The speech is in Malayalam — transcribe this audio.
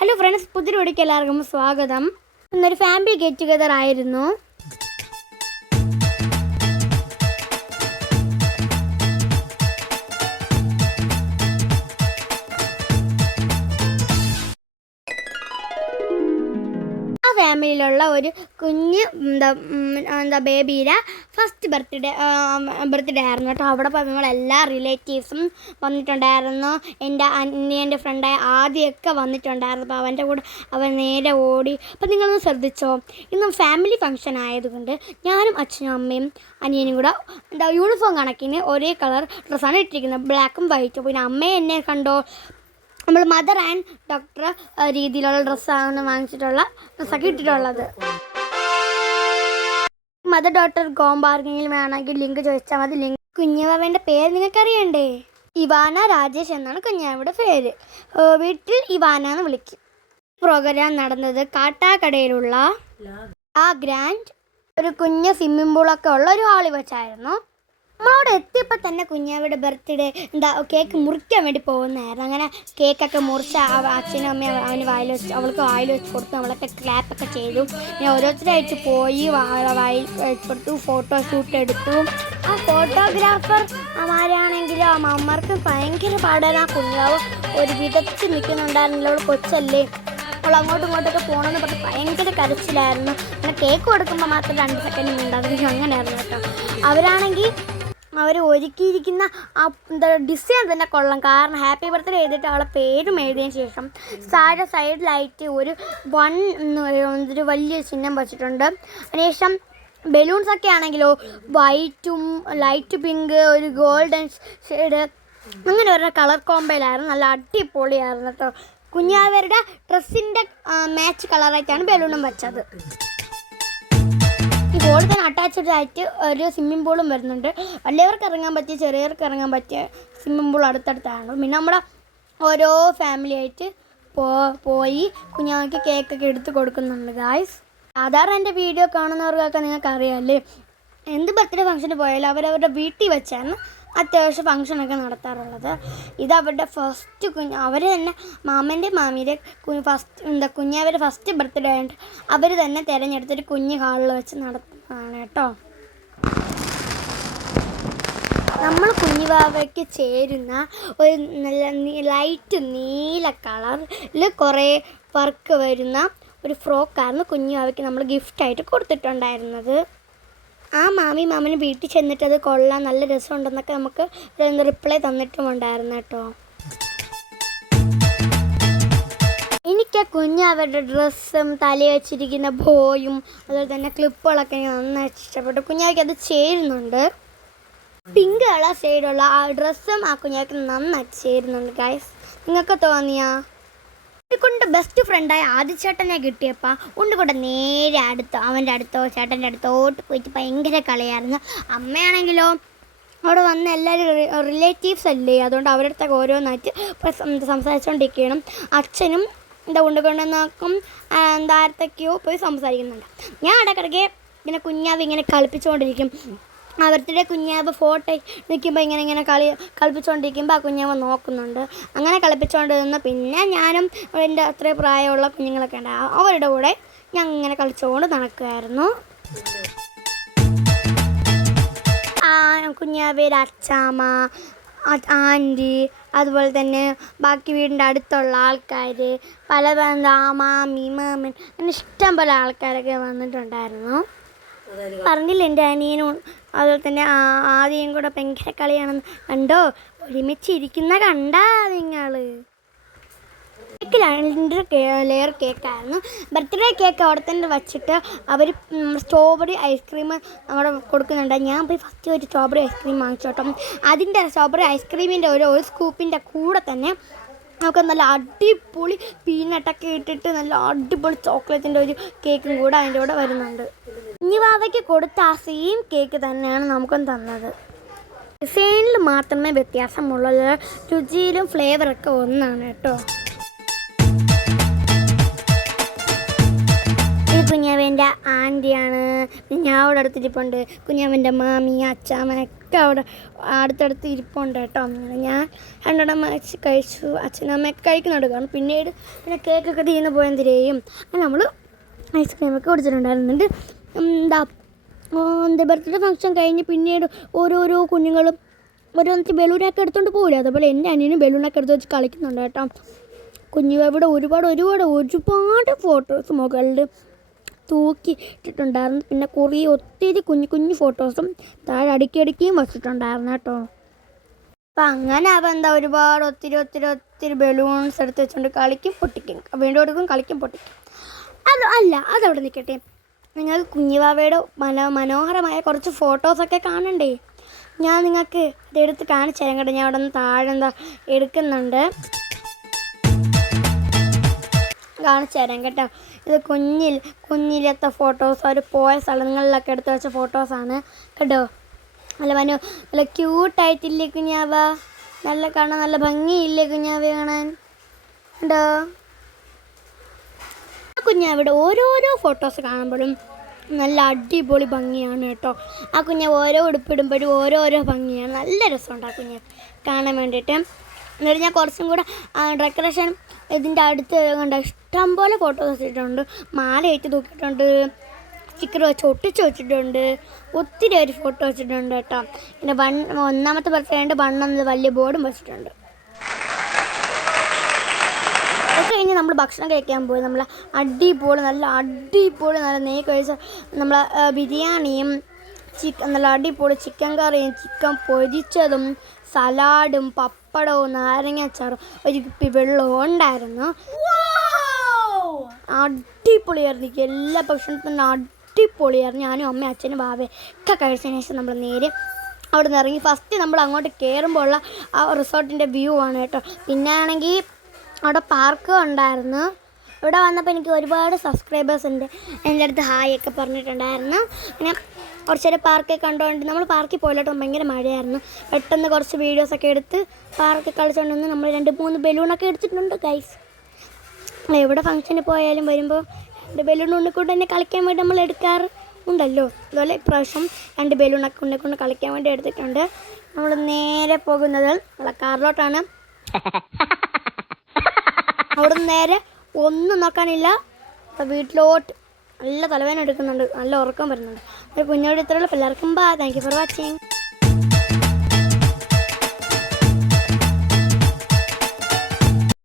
ഹലോ ഫ്രണ്ട്സ്, പുതിയ വീഡിയോയ്ക്ക് എല്ലാവർക്കും സ്വാഗതം. ഇന്നൊരു ഫാമിലി ഗെറ്റ് ടുഗദർ ആയിരുന്നു. ആ ഫാമിലിയിലുള്ള ഒരു കുഞ്ഞ് ബേബിയുടെ ഫസ്റ്റ് ബർത്ത്ഡേ ആയിരുന്നു കേട്ടോ. അവിടെ എല്ലാ റിലേറ്റീവ്സും വന്നിട്ടുണ്ടായിരുന്നു. എൻ്റെ അനിയൻ്റെ ഫ്രണ്ടായ ആദ്യമൊക്കെ വന്നിട്ടുണ്ടായിരുന്നു. അപ്പോൾ അവൻ്റെ കൂടെ അവൻ നേരെ ഓടി. അപ്പോൾ നിങ്ങളൊന്ന് ശ്രദ്ധിച്ചോ, ഇന്നും ഫാമിലി ഫംഗ്ഷൻ ആയതുകൊണ്ട് ഞാനും അച്ഛനും അമ്മയും അനിയനും കൂടെ യൂണിഫോം കണക്കിന് ഒരേ കളർ ഡ്രസ്സാണ് ഇട്ടിരിക്കുന്നത്, ബ്ലാക്കും വൈറ്റും. പിന്നെ അമ്മയെ എന്നെ കണ്ടോ, നമ്മൾ മദർ ആൻഡ് ഡോക്ടർ രീതിയിലുള്ള ഡ്രസ്സാണ് വാങ്ങിച്ചിട്ടുള്ള ഡ്രസ്സൊക്കെ ഇട്ടിട്ടുള്ളത്. മദർ ഡോക്ടർ കോംബോ ആർക്കെങ്കിലും വേണമെങ്കിൽ ലിങ്ക് ചോദിച്ചാൽ മതി. ലിങ്ക്. കുഞ്ഞാവേൻ്റെ പേര് നിങ്ങൾക്കറിയണ്ടേ? ഇവാന രാജേഷ് എന്നാണ് കുഞ്ഞാവയുടെ പേര്. വീട്ടിൽ ഇവാന എന്ന് വിളിക്കും. പ്രോഗ്രാം നടന്നത് കാട്ടാക്കടയിലുള്ള ആ ഗ്രാൻഡ് ഒരു കുഞ്ഞ് സ്വിമ്മിംഗ് പൂളൊക്കെ ഉള്ള ഒരു ഹാളിൽ വെച്ചായിരുന്നു. നമ്മളവിടെ എത്തിയപ്പോൾ തന്നെ കുഞ്ഞാവയുടെ ബർത്ത്ഡേ കേക്ക് മുറിക്കാൻ വേണ്ടി പോകുന്നതായിരുന്നു. അങ്ങനെ കേക്കൊക്കെ മുറിച്ച് അച്ഛനും അമ്മയും അവൾക്ക് വായിൽ വെച്ച് കൊടുത്തു. നമ്മളൊക്കെ ക്ലാപ്പൊക്കെ ചെയ്തു. പിന്നെ ഓരോരുത്തരായിട്ട് പോയി വായിൽ കൊടുത്തു, ഫോട്ടോ ഷൂട്ട് എടുത്തു. ആ ഫോട്ടോഗ്രാഫർ അമാരാണെങ്കിലും ആ അമ്മമാർക്ക് ഭയങ്കര പാടാണ്. ആ കുഞ്ഞാവ് ഒരു വിധത്തിൽ നിൽക്കുന്നുണ്ടായിരുന്നില്ല. അവൾ കൊച്ചല്ലേ, അവൾ അങ്ങോട്ടും ഇങ്ങോട്ടൊക്കെ പോകണമെന്ന് പറഞ്ഞ് ഭയങ്കര കരച്ചിലായിരുന്നു. പിന്നെ കേക്ക് കൊടുക്കുമ്പോൾ മാത്രം 2 സെക്കൻഡ് ഉണ്ടാകും. അങ്ങനെയായിരുന്നു കേട്ടോ. അവരാണെങ്കിൽ അവർ ഒരുക്കിയിരിക്കുന്ന ആ ഡിസൈൻ തന്നെ കൊള്ളാം. കാരണം ഹാപ്പി ബർത്ത്ഡേ എഴുതിയിട്ട് അവളെ പേരും എഴുതിയതിന് ശേഷം സൈഡിലായിട്ട് ഒരു 1 ഒരു വലിയ ചിഹ്നം വെച്ചിട്ടുണ്ട്. അതിനുശേഷം ബലൂൺസൊക്കെ ആണെങ്കിലോ വൈറ്റും ലൈറ്റ് പിങ്ക് ഒരു ഗോൾഡൻ ഷെയ്ഡ് അങ്ങനെ ഒരു കളർ കോമ്പയിലായിരുന്നു. നല്ല അടിപൊളിയായിരുന്നു കേട്ടോ. കുഞ്ഞാവരുടെ ഡ്രസ്സിൻ്റെ മാച്ച് കളറായിട്ടാണ് ബലൂണും വെച്ചത്. ഈ ബോർഡ് തന്നെ അറ്റാച്ച്ഡ് ആയിട്ട് ഒരു സ്വിമ്മിംഗ് പൂളും വരുന്നുണ്ട്. വലിയവർക്ക് ഇറങ്ങാൻ പറ്റിയ ചെറിയവർക്ക് ഇറങ്ങാൻ പറ്റിയ സ്വിമ്മിംഗ് പൂൾ അടുത്തടുത്താണ്. പിന്നെ നമ്മുടെ ഓരോ ഫാമിലി ആയിട്ട് പോയി കുഞ്ഞാവയ്ക്ക് കേക്കൊക്കെ എടുത്ത് കൊടുക്കുന്നുണ്ട് ഗായ്സ്. സാധാരണ എൻ്റെ വീഡിയോ കാണുന്നവർക്കൊക്കെ നിങ്ങൾക്ക് അറിയാമല്ലേ, എന്ത് ബർത്ത്ഡേ ഫംഗ്ഷന് പോയാലും അവരവരുടെ വീട്ടിൽ വെച്ചാണ് അത്യാവശ്യം ഫംഗ്ഷനൊക്കെ നടത്താറുള്ളത്. ഇത് അവരുടെ ഫസ്റ്റ് അവർ തന്നെ മാമൻ്റെ മാമിയുടെ കുഞ്ഞാവരുടെ ഫസ്റ്റ് ബർത്ത്ഡേ ആയിട്ട് അവർ തന്നെ തിരഞ്ഞെടുത്തൊരു കുഞ്ഞ് ഹാളിൽ വെച്ച് നടത്തുന്നതാണ് കേട്ടോ. നമ്മൾ കുഞ്ഞുവാവയ്ക്ക് ചേരുന്ന ഒരു നല്ല ലൈറ്റ് നീല കളറിൽ കുറേ വർക്ക് വരുന്ന ഒരു ഫ്രോക്കായിരുന്നു കുഞ്ഞുവാവയ്ക്ക് നമ്മൾ ഗിഫ്റ്റായിട്ട് കൊടുത്തിട്ടുണ്ടായിരുന്നത്. ആ മാമന് വീട്ടിൽ ചെന്നിട്ട് അത് കൊള്ളാം, നല്ല രസമുണ്ടെന്നൊക്കെ നമുക്ക് റിപ്ലൈ തന്നിട്ടുമുണ്ടായിരുന്നു കേട്ടോ. എനിക്ക് കുഞ്ഞാവരുടെ ഡ്രസ്സും തലയിൽ വെച്ചിരിക്കുന്ന ബോയും അതുപോലെ തന്നെ ക്ലിപ്പുകളൊക്കെ എനിക്ക് നന്നായി ഇഷ്ടപ്പെട്ടു. കുഞ്ഞാവയ്ക്ക് അത് ചേരുന്നുണ്ട്. പിങ്ക് കളർ ഷെയ്ഡുള്ള ആ ഡ്രസ്സും ആ കുഞ്ഞാവയ്ക്ക് നന്നായിട്ട് ചേരുന്നുണ്ട് ഗൈസ്. നിങ്ങൾക്ക് തോന്നിയാ? ഉണ്ണിക്കുണ്ട് ബെസ്റ്റ് ഫ്രണ്ടായ ആദിച്ചേട്ടനെ കിട്ടിയപ്പോൾ ഉണ്ണിക്കുണ്ട് നേരെ അവൻ്റെ അടുത്തോ ചേട്ടൻ്റെ അടുത്തോട്ട് പോയിട്ട് ഭയങ്കര കളിയായിരുന്നു. അമ്മയാണെങ്കിലോ അവിടെ വന്ന എല്ലാവരും റിലേറ്റീവ്സ് അല്ലേ, അതുകൊണ്ട് അവരുടെ അടുത്തൊക്കെ ഓരോന്നായിട്ട് സംസാരിച്ചുകൊണ്ടിരിക്കണം. അച്ഛനും ഉണ്ണിക്കൊണ്ട് നോക്കും ആരത്തൊക്കെയോ പോയി സംസാരിക്കുന്നുണ്ട്. ഞാൻ ഇടയ്ക്കിടയ്ക്ക് ഇങ്ങനെ കുഞ്ഞാവ് ഇങ്ങനെ കളിപ്പിച്ചുകൊണ്ടിരിക്കും. ബർത്ത്ഡേ കുഞ്ഞാവ് ഫോട്ടോ നിൽക്കുമ്പോൾ ഇങ്ങനെ കളിപ്പിച്ചുകൊണ്ടിരിക്കുമ്പോൾ ആ കുഞ്ഞാവ് നോക്കുന്നുണ്ട്. അങ്ങനെ കളിപ്പിച്ചുകൊണ്ട് നിന്ന് പിന്നെ ഞാനും എൻ്റെ അത്രയും പ്രായമുള്ള കുഞ്ഞുങ്ങളൊക്കെ ഉണ്ട്, അവരുടെ കൂടെ ഞാൻ ഇങ്ങനെ കളിച്ചുകൊണ്ട് നടക്കുമായിരുന്നു. കുഞ്ഞാവയുടെ അച്ചാമ്മ, ആൻറ്റി, അതുപോലെ തന്നെ ബാക്കി വീടിൻ്റെ അടുത്തുള്ള ആൾക്കാർ, പല മാമി മാമൻ അങ്ങനെ ഇഷ്ടം പോലെ ആൾക്കാരൊക്കെ വന്നിട്ടുണ്ടായിരുന്നു. പറഞ്ഞില്ല എൻ്റെ അനിയനും അതുപോലെ തന്നെ ആദ്യം കൂടെ ഭയങ്കര കളിയാണെന്ന് കണ്ടോ, ഒരുമിച്ചിരിക്കുന്ന കണ്ടാ നിങ്ങൾ. കേക്ക് 2 ലെയർ കേക്കായിരുന്നു. ബർത്ത്ഡേ കേക്ക് അവിടെ തന്നെ വച്ചിട്ട് അവർ സ്ട്രോബെറി ഐസ്ക്രീം അവിടെ കൊടുക്കുന്നുണ്ട്. ഞാൻ പോയി ഫസ്റ്റ് ഒരു സ്ട്രോബെറി ഐസ്ക്രീം വാങ്ങിച്ചോട്ടോ. അതിൻ്റെ സ്ട്രോബെറി ഐസ്ക്രീമിൻ്റെ ഒരു സ്കൂപ്പിൻ്റെ കൂടെ തന്നെ നമുക്ക് നല്ല അടിപൊളി പീനട്ടൊക്കെ ഇട്ടിട്ട് നല്ല അടിപൊളി ചോക്ലേറ്റിൻ്റെ ഒരു കേക്കും കൂടെ അതിൻ്റെ കൂടെ വരുന്നുണ്ട്. കുഞ്ഞുവാവയ്ക്ക് കൊടുത്ത ആ സെയിം കേക്ക് തന്നെയാണ് നമുക്കും തന്നത്. ഡിസൈനിൽ മാത്രമേ വ്യത്യാസമുള്ളത്, രുചിയിലും ഫ്ലേവറൊക്കെ ഒന്നാണ് കേട്ടോ. ഈ കുഞ്ഞാവൻ്റെ ആൻറ്റിയാണ്. ഞാൻ അവിടെ അടുത്തിരിപ്പുണ്ട്. കുഞ്ഞാവൻ്റെ മാമി, അച്ചാമ്മ ഒക്കെ അവിടെ അടുത്തടുത്ത് ഇരിപ്പുണ്ട് കേട്ടോ. ഞാൻ രണ്ടെണ്ണം കഴിച്ചു, അച്ഛനും അമ്മയൊക്കെ കഴിക്കുന്നുണ്ട്. കാരണം പിന്നെ കേക്കൊക്കെ തീർന്ന് പോയെന്തിരേയും നമ്മൾ ഐസ്ക്രീമൊക്കെ കുടിച്ചിട്ടുണ്ടായിരുന്നുണ്ട്. എന്താ ബർത്ത്ഡേ ഫംഗ്ഷൻ കഴിഞ്ഞ് പിന്നീട് ഓരോരോ കുഞ്ഞുങ്ങളും ഓരോന്നിച്ച് ബലൂണൊക്കെ എടുത്തുകൊണ്ട് പോകില്ല. അതുപോലെ എൻ്റെ അനിയനും ബലൂണൊക്കെ എടുത്ത് വെച്ച് കളിക്കുന്നുണ്ട് കേട്ടോ. ഇവിടെ ഒരുപാട് ഫോട്ടോസ് മുകളിൽ തൂക്കി ഇട്ടിട്ടുണ്ടായിരുന്നു. പിന്നെ ഒത്തിരി കുഞ്ഞു ഫോട്ടോസും താഴെ അടുക്കിയും വച്ചിട്ടുണ്ടായിരുന്നു കേട്ടോ. അപ്പം അങ്ങനെ ഒരുപാട് ഒത്തിരി ബലൂൺസ് എടുത്ത് വെച്ചുകൊണ്ട് കളിക്കും പൊട്ടിക്കും, വീണ്ടും എടുക്കും, കളിക്കും പൊട്ടിക്കും. അതവിടെ നിൽക്കട്ടെ. നിങ്ങൾക്ക് കുഞ്ഞുവാവയുടെ മനോഹരമായ കുറച്ച് ഫോട്ടോസൊക്കെ കാണണ്ടേ? ഞാൻ നിങ്ങൾക്ക് ഇതെടുത്ത് കാണിച്ചു തരാം കേട്ടോ. ഞാൻ അവിടെ നിന്ന് താഴെ എടുക്കുന്നുണ്ട്, കാണിച്ചു തരാം കേട്ടോ. ഇത് കുഞ്ഞിലത്തെ ഫോട്ടോസ്, അവർ പോയ സ്ഥലങ്ങളിലൊക്കെ എടുത്ത് വെച്ച ഫോട്ടോസാണ് കേട്ടോ. നല്ല ക്യൂട്ടായിട്ടില്ലേ കുഞ്ഞാവ? കാണാൻ നല്ല ഭംഗിയില്ലേ കുഞ്ഞാവ കാണാൻ? കേട്ടോ കുഞ്ഞാവിടെ ഓരോരോ ഫോട്ടോസ് കാണുമ്പോഴും നല്ല അടിപൊളി ഭംഗിയാണ് കേട്ടോ. ആ കുഞ്ഞാവ് ഓരോ ഉടുപ്പിടുമ്പോഴും ഓരോരോ ഭംഗിയാണ്. നല്ല രസമുണ്ട് ആ കുഞ്ഞ് കാണാൻ വേണ്ടിയിട്ട്. എന്നിട്ട് ഞാൻ കുറച്ചും കൂടെ ഡെക്കറേഷൻ ഇതിൻ്റെ അടുത്ത് കണ്ട ഇഷ്ടംപോലെ ഫോട്ടോസ് വെച്ചിട്ടുണ്ട്. മാല ഏറ്റ് തൂക്കിയിട്ടുണ്ട്, സ്റ്റിക്കർ വെച്ച് ഒട്ടിച്ച് വെച്ചിട്ടുണ്ട്, ഒത്തിരി ഫോട്ടോ വെച്ചിട്ടുണ്ട് കേട്ടോ. പിന്നെ ഒന്നാമത്തെ ബർത്ത്ഡേ ബണ്ണെന്നത് വലിയ ബോർഡും വെച്ചിട്ടുണ്ട്. അത് കഴിഞ്ഞ് നമ്മൾ ഭക്ഷണം കഴിക്കാൻ പോയി. നല്ല അടിപൊളി നല്ല നെയ്യ് കഴിച്ച ബിരിയാണിയും നല്ല അടിപൊളി ചിക്കൻ കറിയും ചിക്കൻ പൊരിച്ചതും സലാഡും പപ്പടവും നാരങ്ങാച്ചാറും ഒരു കുപ്പി വെള്ളവും ഉണ്ടായിരുന്നു. അടിപൊളിയായിരുന്നു. എല്ലാ ഭക്ഷണത്തിനും അടിപൊളിയായിരുന്നു. ഞാനും അമ്മയും അച്ഛനും ബാബയും ഒക്കെ കഴിച്ചതിന് ശേഷം നമ്മൾ നേരെ അവിടെ നിന്ന് ഇറങ്ങി. ഫസ്റ്റ് നമ്മൾ അങ്ങോട്ട് കയറുമ്പോൾ ഉള്ള ആ റിസോർട്ടിൻ്റെ വ്യൂ ആണ് കേട്ടോ. പിന്നെ ആണെങ്കിൽ അവിടെ പാർക്ക് ഉണ്ടായിരുന്നു. ഇവിടെ വന്നപ്പോൾ എനിക്ക് ഒരുപാട് സബ്സ്ക്രൈബേഴ്സ് ഉണ്ട്, എൻ്റെ അടുത്ത് ഹായ് ഒക്കെ പറഞ്ഞിട്ടുണ്ടായിരുന്നു. പിന്നെ കുറച്ച് നേരം പാർക്കൊക്കെ കണ്ടുകൊണ്ട് നമ്മൾ പാർക്കിൽ പോയിട്ടോ. ഭയങ്കര മഴയായിരുന്നു. പെട്ടെന്ന് കുറച്ച് വീഡിയോസൊക്കെ എടുത്ത് പാർക്കിൽ കളിച്ചുകൊണ്ടുവന്ന് നമ്മൾ 2-3 ബലൂണൊക്കെ എടുത്തിട്ടുണ്ട് ഗൈസ്. എവിടെ ഫംഗ്ഷന് പോയാലും വരുമ്പോൾ 2 ബലൂൺ ഉണ്ണിക്കൊണ്ട് തന്നെ കളിക്കാൻ വേണ്ടി നമ്മൾ എടുക്കാറ് ഉണ്ടല്ലോ. അതുപോലെ ഇപ്രാവശ്യം 2 ബലൂണൊക്കെ ഉണ്ണിക്കൊണ്ട് കളിക്കാൻ വേണ്ടി എടുത്തിട്ടുണ്ട്. നമ്മൾ നേരെ പോകുന്നത് നമ്മളെ കാറിലോട്ടാണ്. അവിടെ നിന്ന് നേരെ ഒന്നും നോക്കാനില്ല, വീട്ടിലോട്ട്. നല്ല തലവേദന എടുക്കുന്നുണ്ട്, നല്ല ഉറക്കം വരുന്നുണ്ട്. കുഞ്ഞോട് ഇത്രയുള്ള എല്ലാവർക്കും bye. Thank you for watching.